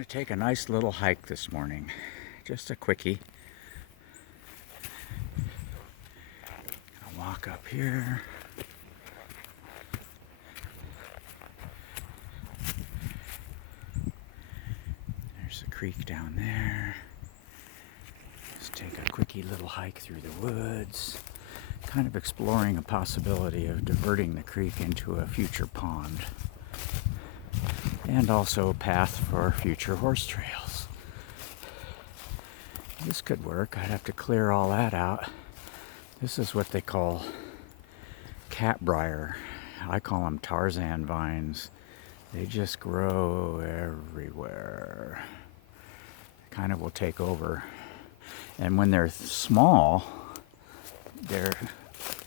going to take a nice little hike this morning. Just a quickie. I'll walk up here. There's the creek down there. Just take a quickie little hike through the woods. Kind of exploring a possibility of diverting the creek into a future pond. And also a path for future horse trails. This could work. I'd have to clear all that out. This is what they call catbrier. I call them Tarzan vines. They just grow everywhere. Kind of will take over. And when they're small,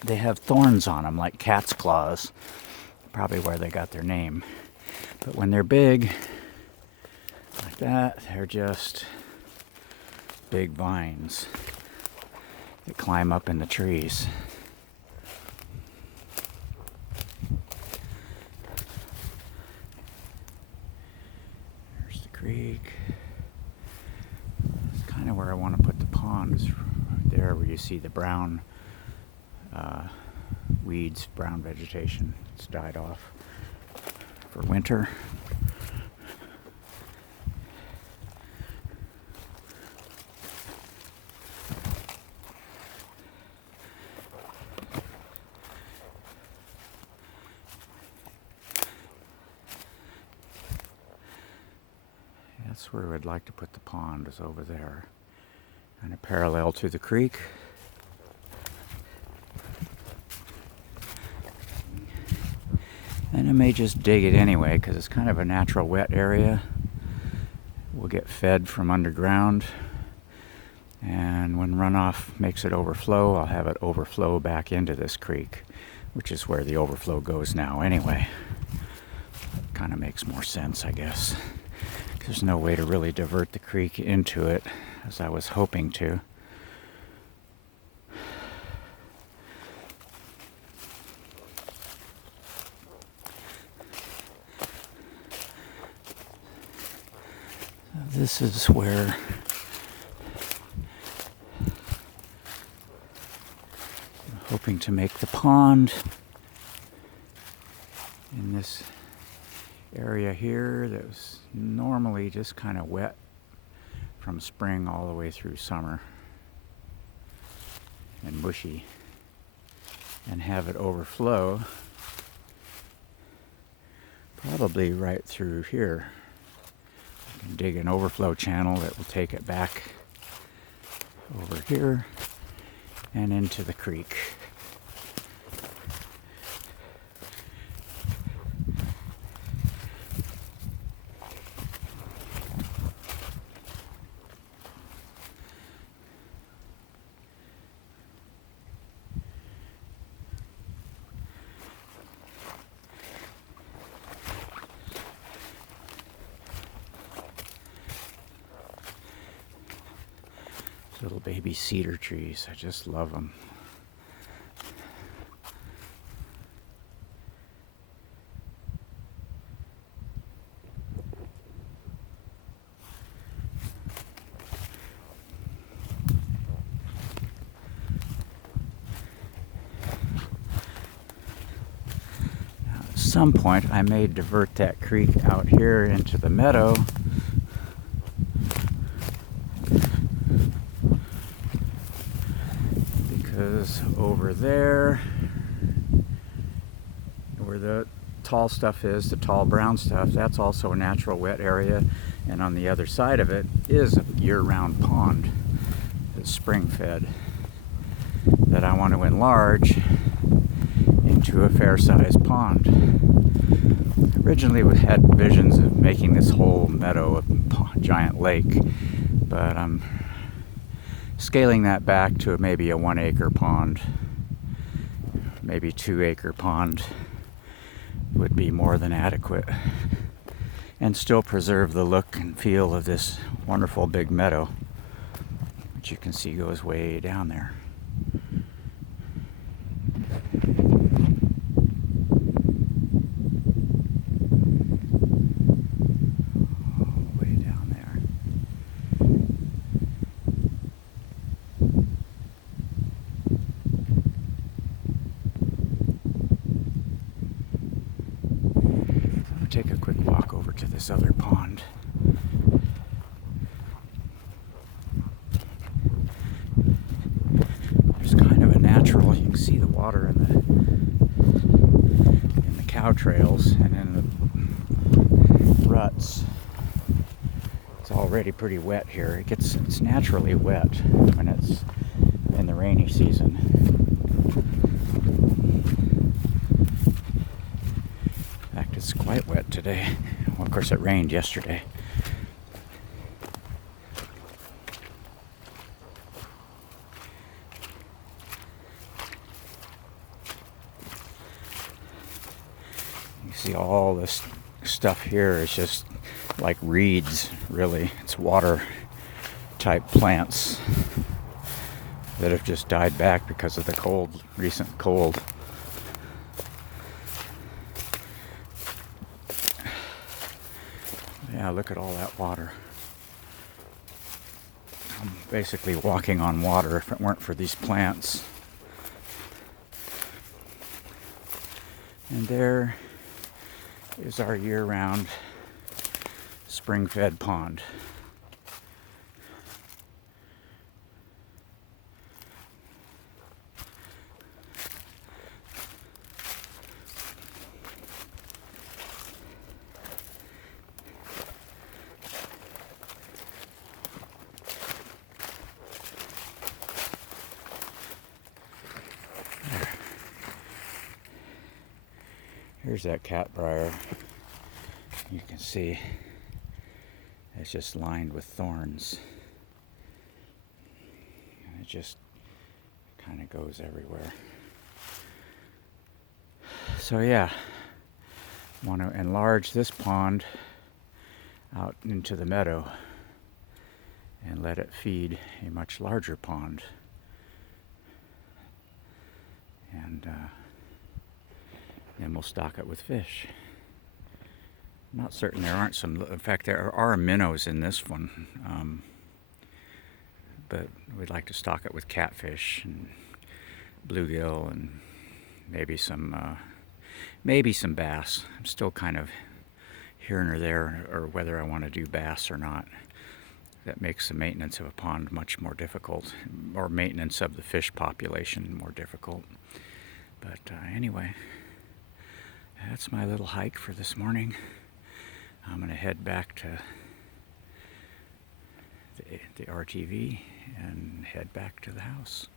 they have thorns on them like cat's claws. Probably where they got their name. But when they're big, like that, they're just big vines that climb up in the trees. There's the creek. It's kind of where I want to put the pond, is right there where you see the brown weeds, brown vegetation. It's died off for winter. That's where we'd like to put the pond, is over there, kind of parallel to the creek. And I may just dig it anyway, because it's kind of a natural wet area. We'll get fed from underground. And when runoff makes it overflow, I'll have it overflow back into this creek, which is where the overflow goes now anyway. Kind of makes more sense, I guess. There's no way to really divert the creek into it, as I was hoping to. This is where I'm hoping to make the pond in this area here that was normally just kind of wet from spring all the way through summer and mushy, and have it overflow probably right through here. Dig an overflow channel that will take it back over here and into the creek. Little baby cedar trees. I just love them. Now, at some point, I may divert that creek out here into the meadow. Because over there, where the tall stuff is, the tall brown stuff, that's also a natural wet area. And on the other side of it is a year-round pond that's spring-fed that I want to enlarge into a fair-sized pond. Originally we had visions of making this whole meadow a giant lake, but I'm scaling that back to maybe a 1 acre pond. Maybe 2 acre pond would be more than adequate, and still preserve the look and feel of this wonderful big meadow, which you can see goes way down there. All the way down this other pond. There's kind of a natural, you can see the water in the cow trails and in the ruts. It's already pretty wet here. It's naturally wet when it's in the rainy season. In fact, it's quite wet today. Well, of course, it rained yesterday. You see all this stuff here is just like reeds, really. It's water type plants that have just died back because of the cold, recent cold. Yeah, look at all that water. I'm basically walking on water if it weren't for these plants. And there is our year-round spring-fed pond. Here's that catbrier. You can see it's just lined with thorns. And it just kind of goes everywhere. So yeah, I want to enlarge this pond out into the meadow and let it feed a much larger pond. And then we'll stock it with fish. I'm not certain there aren't some. In fact, there are minnows in this one, but we'd like to stock it with catfish and bluegill and maybe some bass. I'm still kind of here and there, or whether I want to do bass or not. That makes the maintenance of a pond much more difficult, or maintenance of the fish population more difficult. But anyway, that's my little hike for this morning. I'm going to head back to the RTV and head back to the house.